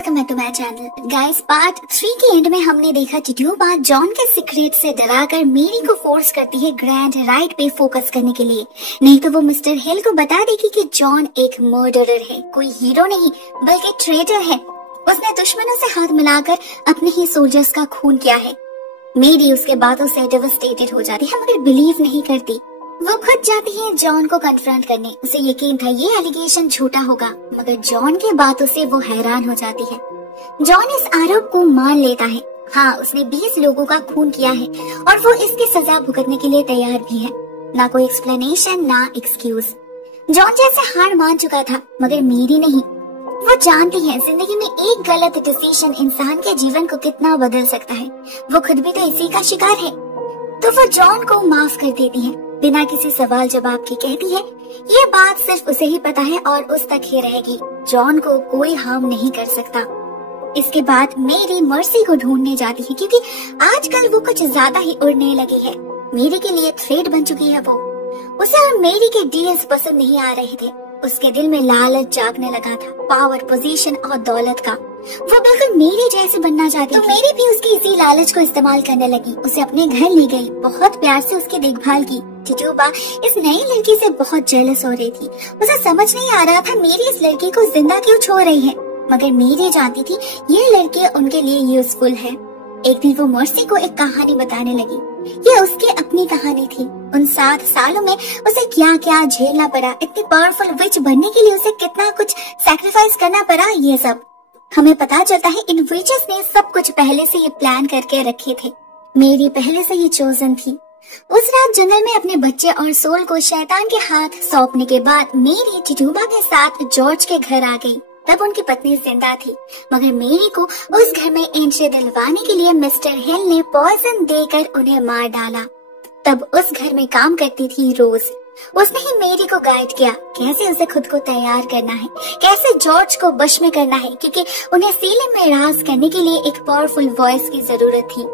Welcome back to my channel guys. Part 3 के and में हमने देखा टिट्यूबा जॉन के सीक्रेट से डराकर मेरी को फोर्स करती है ग्रैंड राइट पे फोकस करने के लिए, नहीं तो वो मिस्टर हिल को बता देगी कि जॉन एक मर्डरर है, कोई हीरो नहीं बल्कि ट्रेटर है। उसने दुश्मनों से हाथ मिलाकर अपने ही सोल्जर्स का खून किया है। मेरी उसके बातों से डेवस्टेटेड हो जाती है मगर बिलीव नहीं करती। वो खुद जाती है जॉन को कन्फ्रंट करने। उसे यकीन था ये एलिगेशन झूठा होगा, मगर जॉन के बातों से वो हैरान हो जाती है। जॉन इस आरोप को मान लेता है। हाँ, उसने 20 लोगों का खून किया है और वो इसकी सजा भुगतने के लिए तैयार भी है। ना कोई एक्सप्लेनेशन ना एक्सक्यूज। जॉन जैसे हार मान चुका था मगर मेरी नहीं। वो जानती है जिंदगी में एक गलत डिसीजन इंसान के जीवन को कितना बदल सकता है। वो खुद भी तो इसी का शिकार है, तो वो जॉन को माफ कर देती है बिना किसी सवाल जवाब के। कहती है ये बात सिर्फ उसे ही पता है और उस तक ही रहेगी। जॉन को कोई हार्म नहीं कर सकता। इसके बाद मेरी मर्सी को ढूंढने जाती है क्योंकि आजकल वो कुछ ज्यादा ही उड़ने लगी है। मेरी के लिए थ्रेड बन चुकी है वो। उसे और मेरी के डील्स पसंद नहीं आ रहे थे। उसके दिल में लालच जागने लगा था, पावर, पोजीशन और दौलत का। वो बिल्कुल मेरी जैसे बनना चाहती थी। तो मेरी भी उसकी इसी लालच को इस्तेमाल करने लगी। उसे अपने घर ले गई, बहुत प्यार से उसकी देखभाल की। टिट्यूबा इस नई लड़की से बहुत जेलस हो रही थी। उसे समझ नहीं आ रहा था मेरी इस लड़की को जिंदा क्यों छोड़ रही है, मगर मेरी जानती थी ये लड़की उनके लिए यूजफुल है। एक दिन वो मर्सी को एक कहानी बताने लगी। ये उसकी अपनी कहानी थी। उन 7 सालों में उसे क्या क्या झेलना पड़ा, इतनी पावरफुल विच बनने के लिए उसे कितना कुछ सैक्रिफाइस करना पड़ा। ये सब हमें पता चलता है इन विचेस ने सब कुछ पहले से ये प्लान करके रखे थे। मेरी पहले से ये चोजन थी। उस रात जंगल में अपने बच्चे और सोल को शैतान के हाथ सौंपने के बाद मेरी टिट्यूबा के साथ जॉर्ज के घर आ गई। तब उनकी पत्नी जिंदा थी, मगर मेरी को उस घर में एंट्री दिलवाने के लिए मिस्टर हिल ने पॉइजन देकर उन्हें मार डाला। तब उस घर में काम करती थी रोज। उसने ही मेरी को गाइड किया कैसे उसे खुद को तैयार करना है, कैसे जॉर्ज को वश में करना है, क्योंकि उन्हें सीलिंग में राज करने के लिए एक पावरफुल वॉइस की जरूरत थी।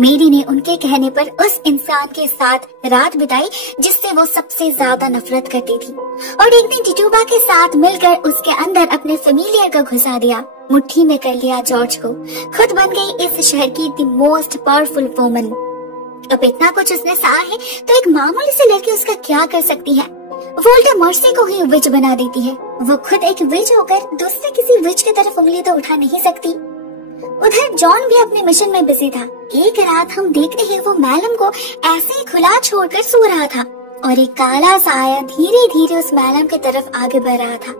मेरी ने उनके कहने पर उस इंसान के साथ रात बिताई जिससे वो सबसे ज्यादा नफरत करती थी, और एक दिन टिट्यूबा के साथ मिलकर उसके अंदर अपने फेमिलियर को घुसा दिया, मुट्ठी में कर लिया जॉर्ज को। खुद बन गई इस शहर की द मोस्ट पावरफुल वुमन। अब इतना कुछ उसने सहा है तो एक मामूली सी लड़की उसका क्या कर सकती है। वो उल्टे मर्सी को ही विच बना देती है। वो खुद एक विच होकर दूसरे किसी विच की तरफ उंगली तो उठा नहीं सकती। उधर जॉन भी अपने मिशन में बिजी था। एक रात हम देखते हैं वो मैलम को ऐसे ही खुला छोड़कर सो रहा था और एक काला साया धीरे धीरे उस मैलम की तरफ आगे बढ़ रहा था।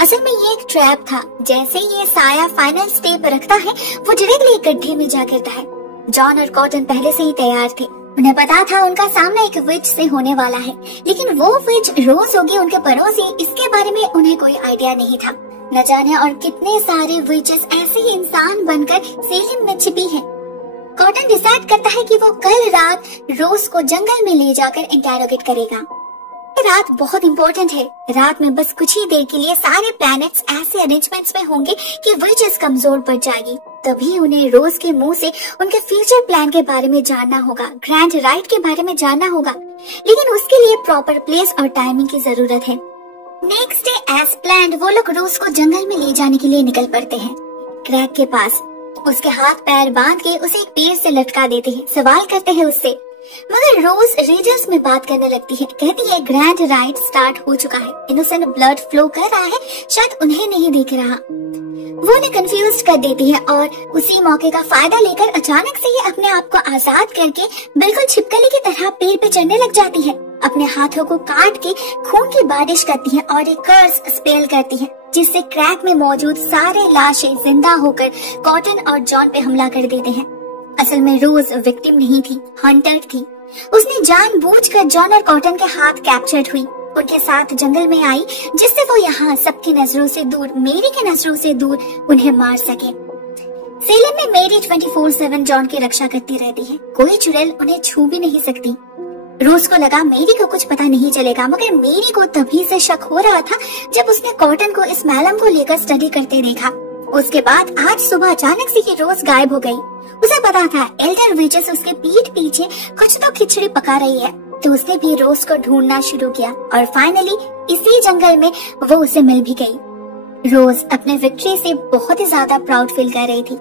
असल में ये एक ट्रैप था। जैसे ये साया फाइनल स्टेप रखता है वो डायरेक्टली एक गड्ढे में जा गिरता है। जॉन और कॉटन पहले से ही तैयार थे। उन्हें पता था उनका सामना एक विच से होने वाला है, लेकिन वो विच रोज होगी उनके पड़ोसी, इसके बारे में उन्हें कोई आइडिया नहीं था। न जाने और कितने सारे विचेस ऐसे ही इंसान बनकर सेलिम में छिपी है। कॉटन डिसाइड करता है कि वो कल रात रोज को जंगल में ले जाकर इंटेरोगेट करेगा। रात बहुत इम्पोर्टेंट है। रात में बस कुछ ही देर के लिए सारे प्लैनेट्स ऐसे अरेंजमेंट्स में होंगे कि विचेस कमजोर पड़ जाएगी। तभी उन्हें रोज के मुंह से उनके फ्यूचर प्लान के बारे में जानना होगा, ग्रैंड राइट के बारे में जानना होगा, लेकिन उसके लिए प्रॉपर प्लेस और टाइमिंग की जरूरत है। नेक्स्ट डे एज प्लान्ड वो लोग रोज को जंगल में ले जाने के लिए निकल पड़ते हैं। क्रैक के पास उसके हाथ पैर बांध के उसे एक पेड़ से लटका देते हैं। सवाल करते हैं उससे, मगर रोज रेजर्स में बात करने लगती है। कहती है ग्रैंड राइट स्टार्ट हो चुका है, इनोसेंट ब्लड फ्लो कर रहा है, शायद उन्हें नहीं दिख रहा। वो उन्हें कंफ्यूज कर देती है और उसी मौके का फायदा लेकर अचानक से ये अपने आप को आजाद करके बिल्कुल छिपकली की तरह पेड़ पे चढ़ने लग जाती है। अपने हाथों को काट के खून की बारिश करती है और एक कर्स स्पेल करती है जिससे क्रैक में मौजूद सारे लाशें जिंदा होकर कॉटन और जॉन पे हमला कर देते हैं। असल में रोज विक्टिम नहीं थी, हंटर थी। उसने जानबूझकर जॉन और कॉटन के हाथ कैप्चर्ड हुई, उनके साथ जंगल में आई जिससे वो यहाँ सबकी नजरों से दूर, मेरी की नजरों से दूर उन्हें मार सके। सेलिम में मेरी 24/7 जॉन की रक्षा करती रहती है। कोई चुड़ैल उन्हें छू भी नहीं सकती। रोज को लगा मेरी को कुछ पता नहीं चलेगा, मगर मेरी को तभी से शक हो रहा था जब उसने कॉटन को इस मैलम को लेकर स्टडी करते देखा। उसके बाद आज सुबह अचानक से ये रोज गायब हो गई। उसे पता था एल्डर विचेस उसके पीठ पीछे कुछ तो खिचड़ी पका रही है, तो उसने भी रोज को ढूंढना शुरू किया और फाइनली इसी जंगल में वो उसे मिल भी गई। रोज अपने विक्ट्री से बहुत ही ज्यादा प्राउड फील कर रही थी।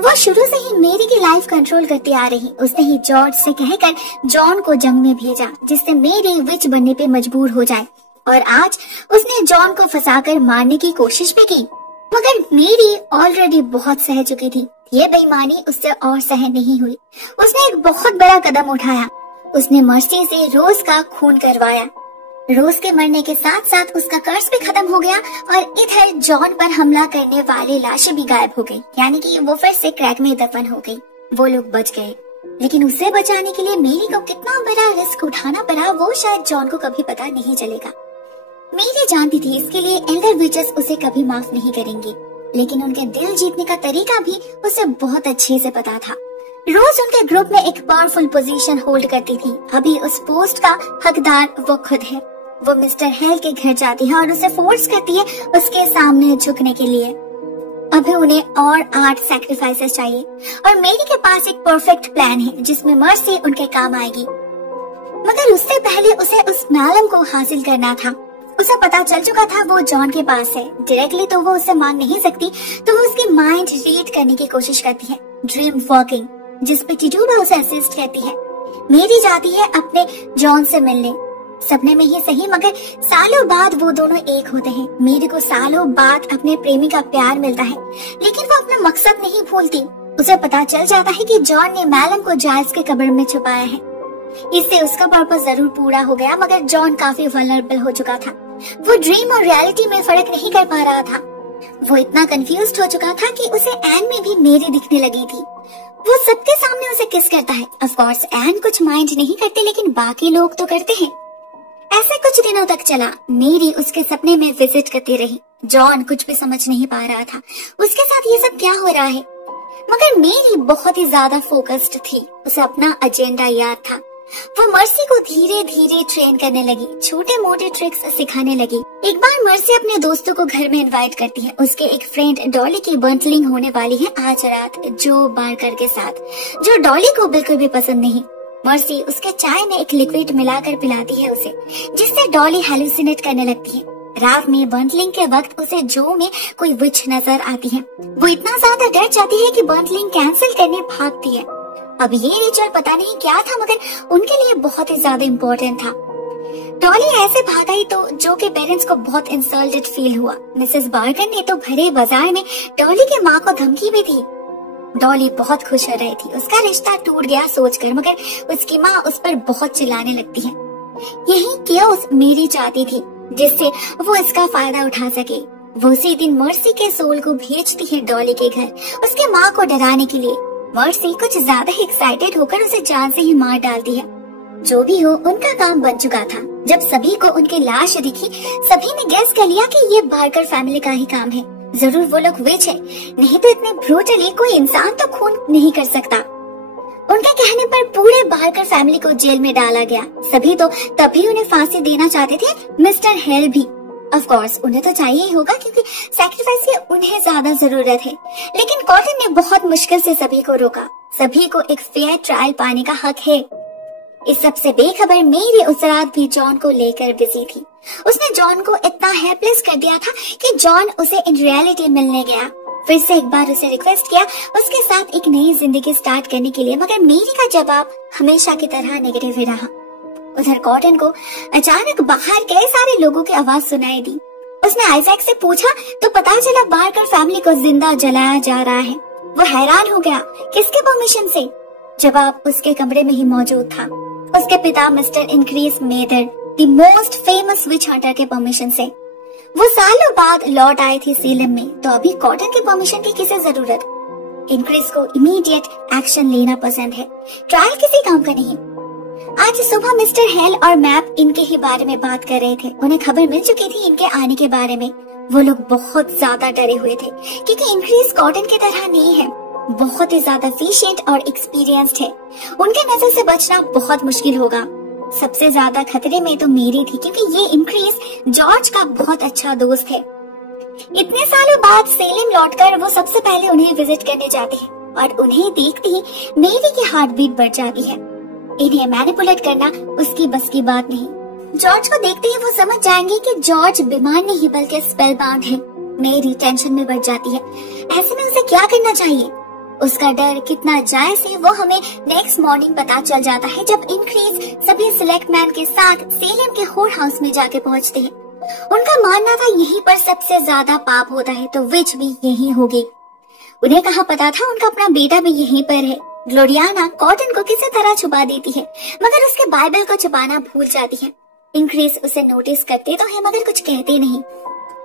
वो शुरू से ही मेरी की लाइफ कंट्रोल करती आ रही। उसने ही जॉर्ज से कहकर जॉन को जंग में भेजा जिससे मेरी विच बनने पे मजबूर हो जाए, और आज उसने जॉन को फंसाकर मारने की कोशिश भी की, मगर मेरी ऑलरेडी बहुत सह चुकी थी। ये बेईमानी उससे और सहन नहीं हुई। उसने एक बहुत बड़ा कदम उठाया। उसने मर्सी से रोज का खून करवाया। रोज के मरने के साथ साथ उसका कर्ज भी खत्म हो गया और इधर जॉन पर हमला करने वाली लाशें भी गायब हो गई, यानी कि वो फिर से क्रैक में दफन हो गई। वो लोग बच गए, लेकिन उसे बचाने के लिए मेरी को कितना बड़ा रिस्क उठाना पड़ा वो शायद जॉन को कभी पता नहीं चलेगा। मेरी जानती थी इसके लिए एल्डर विचेस उसे कभी माफ नहीं करेंगी, लेकिन उनके दिल जीतने का तरीका भी उसे बहुत अच्छे से पता था। रोज उनके ग्रुप में एक पावरफुल पोजीशन होल्ड करती थी। अभी उस पोस्ट का हकदार वो खुद है। वो मिस्टर हेल के घर जाती है और उसे फोर्स करती है उसके सामने झुकने के लिए। अभी उन्हें और 8 सैक्रिफाइसेस चाहिए और मेरी के पास एक परफेक्ट प्लान है जिसमें मर्सी उनके काम आएगी, मगर उससे पहले उसे उस मैलम को हासिल करना था। उसे पता चल चुका था वो जॉन के पास है। डायरेक्टली तो वो उसे मांग नहीं सकती, तो वो उसकी माइंड रीड करने की कोशिश करती है, ड्रीम वॉकिंग, जिस पे टिटूबा उसे असिस्ट करती है। मेरी जाती है अपने जॉन से मिलने, सपने में ही सही, मगर सालों बाद वो दोनों एक होते हैं। मेरी को सालों बाद अपने प्रेमी का प्यार मिलता है, लेकिन वो अपना मकसद नहीं भूलती। उसे पता चल जाता है कि जॉन ने मैलम को जायज के कब्र में छुपाया है। इससे उसका पर्पस जरूर पूरा हो गया, मगर जॉन काफी वल्नरेबल हो चुका था। वो ड्रीम और रियलिटी में फर्क नहीं कर पा रहा था। वो इतना कंफ्यूज्ड हो चुका था कि उसे एन में भी मेरी दिखने लगी थी। वो सबके सामने उसे किस करता है। ऑफ कोर्स एन कुछ माइंड नहीं करते, लेकिन बाकी लोग तो करते हैं। ऐसे कुछ दिनों तक चला। मेरी उसके सपने में विजिट करती रही। जॉन कुछ भी समझ नहीं पा रहा था उसके साथ ये सब क्या हो रहा है, मगर मेरी बहुत ही ज्यादा फोकस्ड थी। उसे अपना एजेंडा याद था। वो मर्सी को धीरे धीरे ट्रेन करने लगी, छोटे मोटे ट्रिक्स सिखाने लगी। एक बार मर्सी अपने दोस्तों को घर में इनवाइट करती है। उसके एक फ्रेंड डॉली की बंटलिंग होने वाली है आज रात जो बार्कर के साथ, जो डॉली को बिल्कुल भी पसंद नहीं। मर्सी उसके चाय में एक लिक्विड मिलाकर पिलाती है उसे, जिससे डॉली हेलुसिनेट करने लगती है। रात में बंटलिंग के वक्त उसे जो में कोई विच नजर आती है। वो इतना ज्यादा डर जाती है कि बंटलिंग कैंसिल करने भागती है। अब ये रिचुअल पता नहीं क्या था, मगर उनके लिए बहुत ही ज्यादा इम्पोर्टेंट था। डॉली ऐसे भाग आई तो जो के पेरेंट्स को बहुत इंसल्टेड फील हुआ। मिसेस बार्कर ने तो भरे बाजार में डॉली के माँ को धमकी भी दी। डॉली बहुत खुश हो रही थी, उसका रिश्ता टूट गया सोचकर, मगर उसकी माँ उस पर बहुत चिल्लाने लगती है। यही केओस मेरी चाहती थी, जिससे वो इसका फायदा उठा सके। वो उसी दिन मर्सी के सोल को भेजती है डॉली के घर, उसके माँ को डराने के लिए। मर्सी कुछ ज्यादा ही एक्साइटेड होकर उसे जान से ही मार डालती है। जो भी हो, उनका काम बन चुका था। जब सभी को उनकी लाश दिखी, सभी ने गेस कर लिया कि ये बार्कर फैमिली का ही काम है। जरूर वो लोग विच है, नहीं तो इतने ब्रूटली कोई इंसान तो खून नहीं कर सकता। उनके कहने पर पूरे बार्कर फैमिली को जेल में डाला गया। सभी तो तभी उन्हें फांसी देना चाहते थे, मिस्टर हेल भी। ऑफ कोर्स उन्हें तो चाहिए ही होगा, क्योंकि सैक्रिफाइस की उन्हें ज्यादा जरूरत है। लेकिन कॉटन ने बहुत मुश्किल से सभी को रोका। सभी को एक फेयर ट्रायल पाने का हक है। इस सब से बेखबर मेरी उस रात भी जॉन को लेकर बिजी थी। उसने जॉन को इतना हेल्पलेस कर दिया था कि जॉन उसे इन रियलिटी मिलने गया। फिर से एक बार उसे रिक्वेस्ट किया उसके साथ एक नई जिंदगी स्टार्ट करने के लिए, मगर मेरी का जवाब हमेशा की तरह नेगेटिव ही रहा। उधर कॉटन को अचानक बाहर कई सारे लोगों की आवाज सुनाई दी। उसने आइजैक से पूछा तो पता चला बार्कर फैमिली को जिंदा जलाया जा रहा है। वो हैरान हो गया, किसके परमिशन से? जवाब उसके कमरे में ही मौजूद था, उसके पिता mister Increase Mather, the most famous witch hunter के परमिशन से। वो सालों बाद लौट आई थी सीलम में, तो अभी कॉटन के परमिशन की किसे जरूरत? इंक्रीज को इमीडिएट एक्शन लेना पसंद है, ट्रायल किसी काम का नहीं। आज सुबह मिस्टर हेल और मैप इनके ही बारे में बात कर रहे थे। उन्हें खबर मिल चुकी थी इनके आने के बारे में। वो लोग बहुत ज्यादा डरे हुए थे, क्योंकि इंक्रीज कॉटन की तरह नहीं है, बहुत ही ज्यादा एफिशिएंट और एक्सपीरियंस्ड है। उनके नजर से बचना बहुत मुश्किल होगा। सबसे ज्यादा खतरे में तो मेरी थी, क्योंकि ये इंक्रीज जॉर्ज का बहुत अच्छा दोस्त है। इतने सालों बाद सेलिम लौटकर वो सबसे पहले उन्हें विजिट करने जाते हैं और उन्हें देखते ही मेरी की हार्ट बीट बढ़ जाती है। इन्हें मैनिपुलेट करना उसकी बस की बात नहीं। जॉर्ज को देखते ही वो समझ जाएंगे कि जॉर्ज बीमार नहीं बल्कि स्पेल बाउंड है। मेरी टेंशन में बढ़ जाती है। ऐसे में उसे क्या करना चाहिए? उसका डर कितना जायज है वो हमें नेक्स्ट मॉर्निंग पता चल जाता है, जब इंक्रीज सभी सिलेक्ट मैन के साथ सेलेम के होर हाउस में जाके पहुंचते हैं। उनका मानना था यहीं पर सबसे ज्यादा पाप होता है, तो विच भी यही होगी। उन्हें कहाँ पता था उनका अपना बेटा भी यहीं पर है। ग्लोरियाना कॉटन को किसी तरह छुपा देती है, मगर उसके बाइबल को छुपाना भूल जाती है। इंक्रीज उसे नोटिस करते तो है, मगर कुछ कहते नहीं।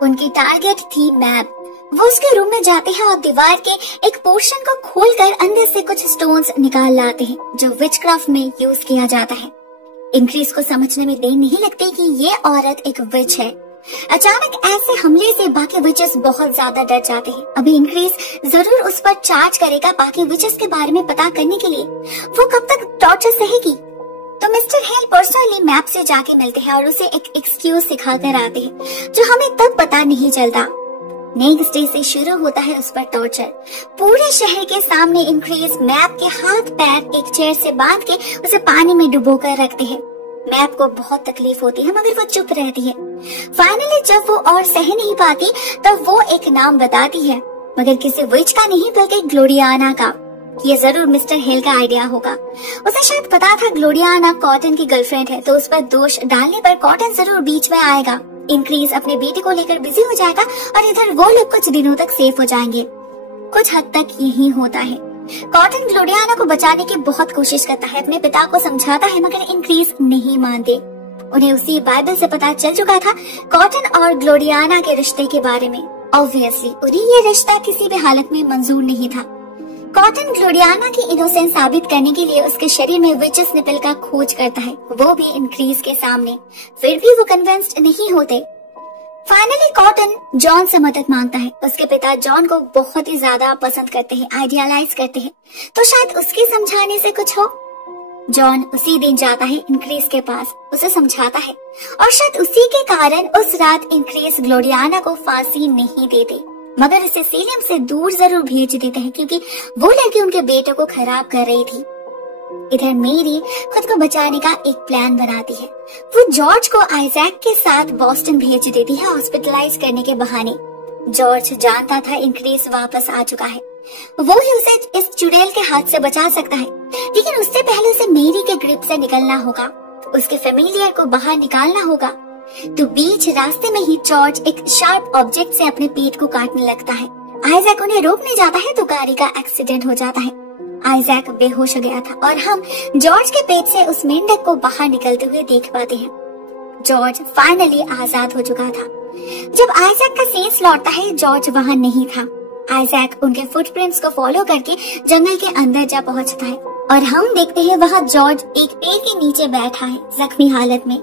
उनकी टारगेट थी मैप। वो उसके रूम में जाते हैं और दीवार के एक पोर्शन को खोलकर अंदर से कुछ स्टोन्स निकाल लाते हैं, जो विचक्राफ्ट में यूज किया जाता है। इंक्रीज को समझने में देर नहीं लगती कि ये औरत एक विच है। अचानक ऐसे हमले से बाकी विचेस बहुत ज्यादा डर जाते हैं। अभी इंक्रीज जरूर उस पर चार्ज करेगा बाकी विचेस के बारे में पता करने के लिए। वो कब तक टॉर्चर सहेगी? तो मिस्टर हेल पर्सनली मैप से जाके मिलते हैं और उसे एक एक्सक्यूज सिखाकर आते हैं, जो हमें तब पता नहीं चलता। नेक्स्ट डे से शुरू होता है उस पर टॉर्चर। पूरे शहर के सामने इंक्रीज मैप के हाथ पैर एक चेयर से बांध के उसे पानी में डुबो कर रखते हैं। मैप को बहुत तकलीफ होती है, मगर वो चुप रहती है। फाइनली जब वो और सह नहीं पाती तब वो एक नाम बताती है, मगर किसी विच का नहीं बल्कि ग्लोरियाना का। ये जरूर मिस्टर हेल का आइडिया होगा। उसे शायद पता था ग्लोरियाना कॉटन की गर्लफ्रेंड है, तो उस पर दोष डालने पर कॉटन जरूर बीच में आएगा। इंक्रीज अपने बेटे को लेकर बिजी हो जाएगा और इधर वो लोग कुछ दिनों तक सेफ हो जाएंगे। कुछ हद तक यही होता है। कॉटन ग्लोरियाना को बचाने की बहुत कोशिश करता है, अपने पिता को समझाता है, मगर इंक्रीज नहीं मानते। उन्हें उसी बाइबल से पता चल चुका था कॉटन और ग्लोरियाना के रिश्ते के बारे में। ऑब्वियसली उन्हें ये रिश्ता किसी भी हालत में मंजूर नहीं था। कॉटन ग्लोरियाना की इनोसेंस साबित करने के लिए उसके शरीर में विचेस निपल का खोज करता है, वो भी इंक्रीज के सामने। फिर भी वो कन्विंस्ड नहीं होते। फाइनली कॉटन जॉन से मदद मांगता है। उसके पिता जॉन को बहुत ही ज्यादा पसंद करते हैं, आइडियलाइज करते हैं, तो शायद उसके समझाने से कुछ हो। जॉन उसी दिन जाता है इंक्रीज के पास, उसे समझाता है, और शायद उसी के कारण उस रात इंक्रीज ग्लोरियाना को फांसी नहीं देते, मगर उसे सेलेम से दूर जरूर भेज देते हैं, क्योंकि वो लड़की उनके बेटे को खराब कर रही थी। इधर मेरी खुद को बचाने का एक प्लान बनाती है। वो जॉर्ज को आइजैक के साथ बॉस्टन भेज देती है हॉस्पिटलाइज करने के बहाने। जॉर्ज जानता था इंक्रीज वापस आ चुका है, वो ही उसे इस चुड़ैल के हाथ से बचा सकता है, लेकिन उससे पहले उसे मेरी के ग्रिप से निकलना होगा, उसके फेमिलियर को बाहर निकालना होगा। तो बीच रास्ते में ही जॉर्ज एक शार्प ऑब्जेक्ट से अपने पेट को काटने लगता है। आइजैक उन्हें रोकने जाता है तो गाड़ी का एक्सीडेंट हो जाता है। आइजैक बेहोश हो गया था और हम जॉर्ज के पेट से उस मेंढक को बाहर निकलते हुए देख पाते हैं। जॉर्ज फाइनली आजाद हो चुका था। जब आइजैक का सेंस लौटता है, जॉर्ज वहाँ नहीं था। आइजैक उनके फुटप्रिंट्स को फॉलो करके जंगल के अंदर जा पहुँचता है और हम देखते हैं वहाँ जॉर्ज एक पेड़ के नीचे बैठा है, जख्मी हालत में।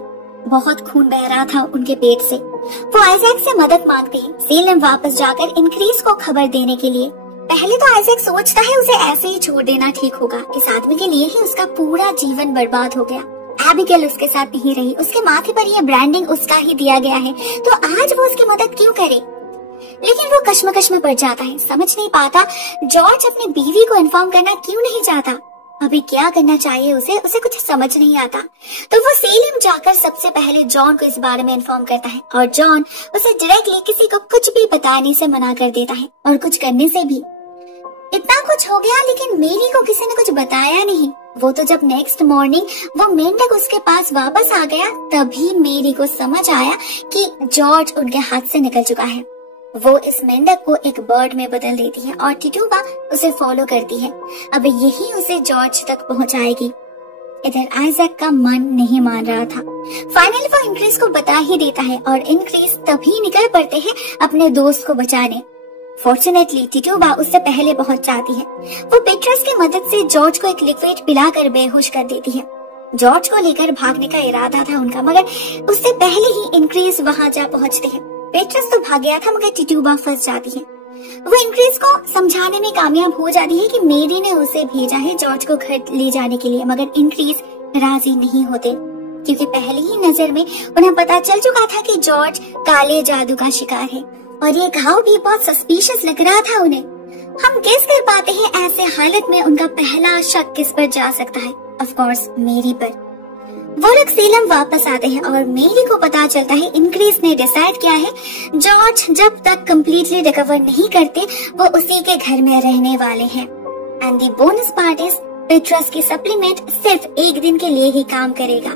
बहुत खून बह रहा था उनके पेट से। वो आइजैक से मदद मांगते हैं, सेलेम वापस जाकर इंक्रीज को खबर देने के लिए। पहले तो आइजैक सोचता है उसे ऐसे ही छोड़ देना ठीक होगा, इस आदमी के लिए ही उसका पूरा जीवन बर्बाद हो गया। एबिगेल उसके साथ नहीं रही, उसके माथे पर यह ब्रांडिंग उसका ही दिया गया है, तो आज वो उसकी मदद क्यों करे? लेकिन वो कश्मकश में पड़ जाता है, समझ नहीं पाता जॉर्ज अपनी बीवी को इन्फॉर्म करना क्यों नहीं चाहता। अभी क्या करना चाहिए उसे कुछ समझ नहीं आता। तो वो सेलेम जाकर सबसे पहले जॉन को इस बारे में इन्फॉर्म करता है और जॉन उसे डायरेक्टली किसी को कुछ भी बताने से मना कर देता है और कुछ करने से भी। इतना कुछ हो गया, लेकिन मेरी को किसी ने कुछ बताया नहीं। वो तो जब नेक्स्ट मॉर्निंग वो मेंढक उसके पास वापस आ गया, तभी मेरी को समझ आया कि जॉर्ज उनके हाथ से निकल चुका है। वो इस मेंढक को एक बर्ड में बदल देती है और टिटुबा उसे फॉलो करती है। अब यही उसे जॉर्ज तक पहुंचाएगी। इधर आइजैक का मन नहीं मान रहा था। फाइनली वो इंक्रीज को बता ही देता है और इंक्रीज तभी निकल पड़ते हैं अपने दोस्त को बचाने। फॉर्चुनेटली टिटुबा उससे पहले पहुंच जाती है। वो पेट्रस की मदद से जॉर्ज को एक लिक्विड पिलाकर बेहोश कर देती है। जॉर्ज को लेकर भागने का इरादा था उनका, मगर उससे पहले ही इंक्रीज वहां जा पहुंचते हैं। पेट्रस तो भाग गया था, मगर टिटुबा फंस जाती है। वो इंक्रीज को समझाने में कामयाब हो जाती है कि मेरी ने उसे भेजा है जॉर्ज को घर ले जाने के लिए, मगर इंक्रीज राजी नहीं होते, क्योंकि पहले ही नजर में उन्हें पता चल चुका था कि जॉर्ज काले जादू का शिकार है और ये घाव भी बहुत सस्पिशियस लग रहा था उन्हें। हम गेस कर पाते हैं ऐसे हालत में उनका पहला शक किस पर जा सकता है? ऑफ कोर्स मेरी पर। वो लोग सेलम वापस आते हैं और मेरी को पता चलता है इंक्रीज ने डिसाइड किया है जॉर्ज जब तक कम्प्लीटली रिकवर नहीं करते वो उसी के घर में रहने वाले हैं। And the bonus part is पेट्रस की सप्लीमेंट सिर्फ एक दिन के लिए ही काम करेगा,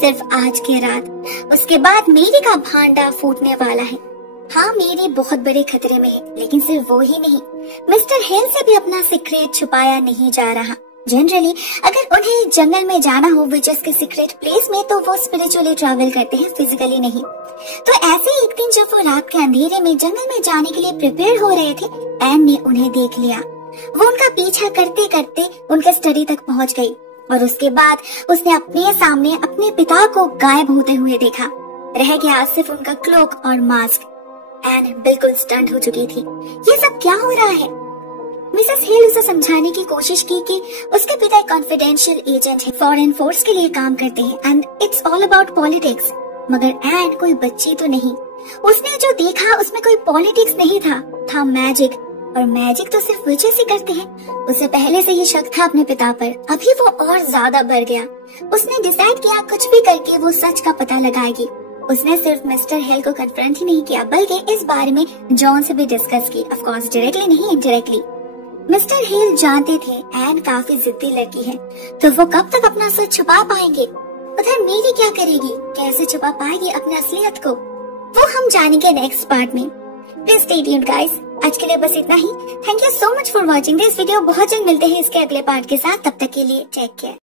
सिर्फ आज की रात। उसके बाद मेरी का भांडा फूटने वाला है। हाँ, मेरी बहुत बड़े खतरे में है, लेकिन सिर्फ वो ही नहीं, मिस्टर हिल से भी अपना सीक्रेट छुपाया नहीं जा रहा। जनरली अगर उन्हें जंगल में जाना हो विचेस के सीक्रेट प्लेस में तो वो स्पिरिचुअली ट्रैवल करते हैं, फिजिकली नहीं। तो ऐसे एक दिन जब वो रात के अंधेरे में जंगल में जाने के लिए प्रिपेयर हो रहे थे, एन ने उन्हें देख लिया। वो उनका पीछा करते करते उनके स्टडी तक पहुंच गई और उसके बाद उसने अपने सामने अपने पिता को गायब होते हुए देखा। रह गया सिर्फ उनका क्लोक और मास्क। एन बिल्कुल स्टंट हो चुकी थी। ये सब क्या हो रहा है? मिसेस हिल उसे समझाने की कोशिश की कि उसके पिता एक कॉन्फिडेंशियल एजेंट है, फॉरेन फोर्स के लिए काम करते हैं and it's all about politics. मगर एन कोई बच्ची तो नहीं, उसने जो देखा उसमें कोई पॉलिटिक्स नहीं था मैजिक। और मैजिक तो सिर्फ विचेस ही करते हैं। उसे पहले से ही शक था अपने पिता पर, अभी वो और ज्यादा बढ़ गया। उसने डिसाइड किया कुछ भी करके वो सच का पता लगाएगी। उसने सिर्फ मिस्टर हिल को कन्फ्रंट ही नहीं किया बल्कि इस बारे में जॉन से भी डिस्कस की, ऑफ कोर्स डायरेक्टली नहीं, इनडायरेक्टली। मिस्टर हिल जानते थे एन काफी जिद्दी लड़की है, तो वो कब तक अपना सच छुपा पाएंगे? उधर मेरी क्या करेगी, कैसे छुपा पाएगी अपनी असलियत को? वो हम जानेंगे नेक्स्ट पार्ट में। Please stay tuned guys. आज के लिए बस इतना ही। Thank you so much for watching this video. बहुत जल्द मिलते हैं इसके अगले पार्ट के साथ। तब तक के लिए टेक केयर।